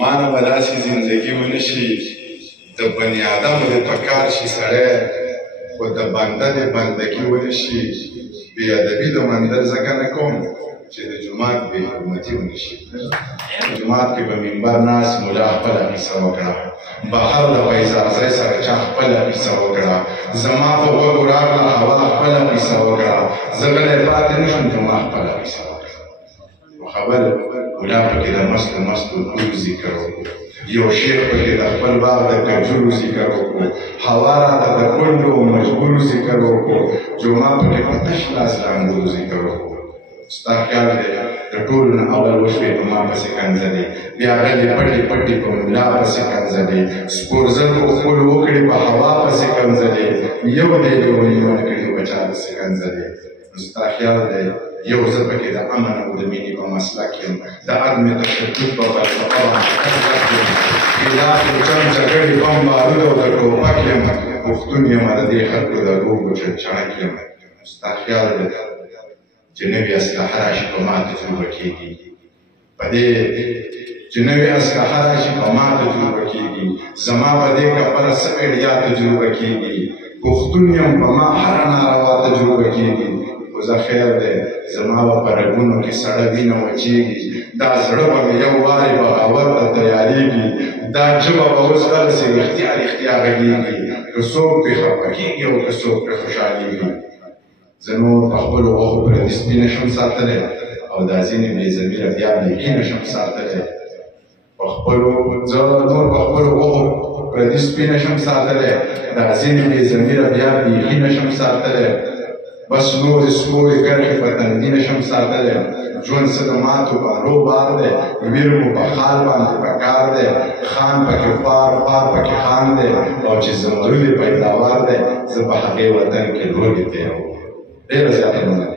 ما نه به داسې زندګي ونه شي د بني ادمو دې په کار شي سړی خو د بنده دې بندګي ونه شي بې ادبي د منزل ځکه نه کوم چې د جومات بې حرمتي ونه شي جومات کې به منبر ناست ملا خپله کیسه وکړه بهر د پیزازۍ سره چا خپله کیسه وکړه زما په غوږو راغله هوا خپله کیسه وکړه زه غلی پاتې نه شم چې ما خپله کیسه وکړه نو خبر ملا پکې د مستو مستو ټولو ذکر وکړو یو شیخ پکې د خپل باغ د کجورو ذکر وکړو هوا راته د کونډو مجبورو ذکر وکړو جومات پکې په تش لاس د انګورو ذکر وکړو ستا خیال دی د ټولو نه اول وشوې په ما پسې کنځلې بیا غلې پټې پټې په ملا پسې کنځلې سپورزل په خپلو وکړې په هوا پسې کنځلې یو دی یو ونه کړي په چا پسې کنځلې نو ستا خیال دی یو زه پکې د امن او د مینې په مسلک یم د عدم تشدد په فلسفه باندې خلاف د جنګ جګړې بم بارود او د ټوپک یم پښتون یم د دې خلکو د لوبو چړچاڼک یم ستا خیال دی چې نوې اسلحه راشي په ما تجربه کېږي په دې چې نوې اسلحه راشي په ما تجربه کېږي زما په دې کپره څه ویډیا تجربه کېږي پښتون یم په ما هره ناروا تجربه کېږي خو زه خیر دی زما به په رګونو کې سړه وینه وچېږي دا زړه به مې یو وارې بغاوت ته تیارېږي دا ژبه به اوس هلسې رښتیا رښتیا غږېږي که څوک پرې خفه کېږي او که څوک پرې خوشحالېږي زه نور په خپلو غوښو پردي سپي نشم ساتلی او دا ځینې بې ضمیره بیا بیخي نشم ساتلی زه نور په خپلو غوښو پردي سپي نشم ساتلی دا ځینې بې ضمیره بیا بیخي نشم ساتلی بس نورې سپورې کرښې په تندي نشم ساتلی ژوند څه د ماتو بارو بار دی ویر مو په خال باندې په کار دی خان پکې خوار خوار پکې خان دی او چې زمرود یې پیداوار دی زه په هغې وطن کې لوبې تېروم ډېره زیاته مننه